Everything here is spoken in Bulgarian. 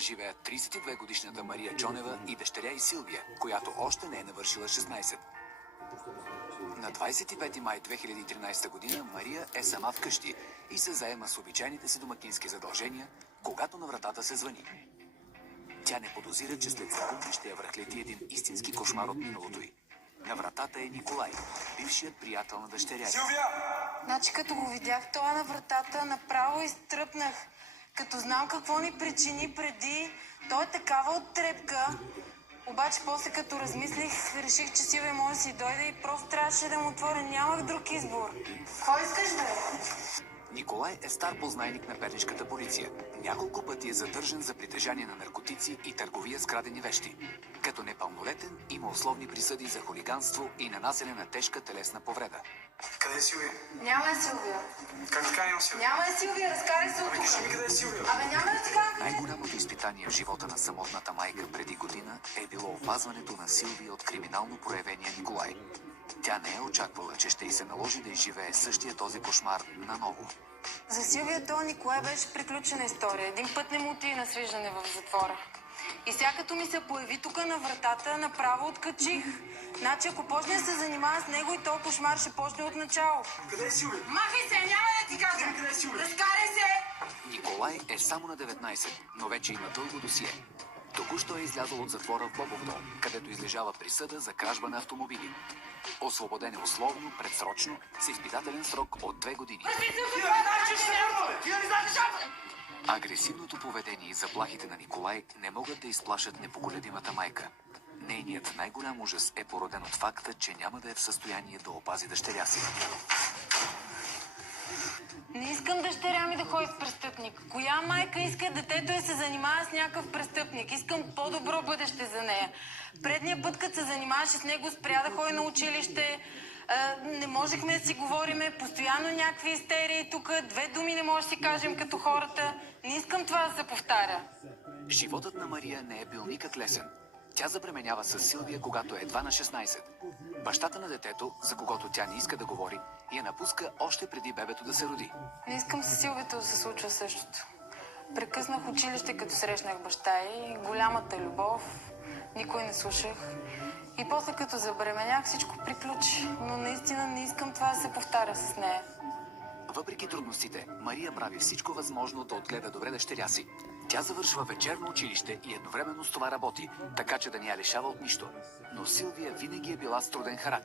живеят 32-годишната Мария Джонева и дъщеря и Силвия, която още не е навършила 16. На 25 май 2013 година Мария е сама вкъщи и се заема с обичайните си домакински задължения, когато на вратата се звъни. Тя не подозира, че след секунди ще я връхлети един истински кошмар от миналото й. На вратата е Николай, бившият приятел на дъщеря. Силвия! Значи като го видях това на вратата, направо изтръпнах. Като знам какво ни причини преди, той е такава оттрепка. Обаче после като размислих, реших, че Силвия може да си дойде и просто трябваше да му отворя. Нямах друг избор. Какво искаш, бе? Николай е стар познайник на пернишката полиция. Няколко пъти е задържан за притежание на наркотици и търговия с крадени вещи. Като непълнолетен има условни присъди за хулиганство и нанасяне на тежка телесна повреда. Къде е Силвия? Няма е Силвия. Как така няма Силвия? Няма е Силвия, разкарай се от тук. Кажи ми къде е Силвия? Абе няма да ти кажа къде. Най-голямото изпитание в живота на самотната майка преди година е било опазването на Силвия от криминално проявения Николай. Тя не е очаквала, че ще й се наложи да изживее същия този кошмар наново. За Силвия то Николай беше приключена история. Един път не му отиде на свиждане в затвора. И сега като ми се появи тук на вратата, направо откачих. Значи ако почне да се занимава с него и този кошмар ще почне от начало. Къде е Силвия? Махай се, няма да ти кажа! Къде е Силвия? Разкарай се! Николай е само на 19, но вече има дълго досие. Току-що е излязъл от затвора в Бобовдол, където излежава присъда за кражба на автомобили. Освободен е условно, предсрочно, с изпитателен срок от 2 години. Агресивното поведение и заплахите на Николай не могат да изплашат непоколебимата майка. Нейният най-голям ужас е породен от факта, че няма да е в състояние да опази дъщеря си. Не искам дъщеря ми да ходи с престъпник. Коя майка иска детето да се занимава с някакъв престъпник? Искам по-добро бъдеще за нея. Предния път, като се занимаваше с него, спря да ходи на училище. Не можехме да си говориме, постоянно някакви истерии. Тук 2 думи не може да си кажем като хората. Не искам това да се повтаря. Животът на Мария не е бил никак лесен. Тя забременява с Силвия, когато е едва на 16. Бащата на детето, за когото тя не иска да говори, я напуска още преди бебето да се роди. Не искам със Силвията да се случва същото. Прекъснах училище, като срещнах баща й. Голямата любов. Никой не слушах. И после като забременях, всичко приключи. Но наистина не искам това да се повтаря с нея. Въпреки трудностите, Мария прави всичко възможно да отгледа добре дъщеря си. Тя завършва вечерно училище и едновременно с това работи, така че да не я лишава от нищо. Но Силвия винаги е била с труден характер.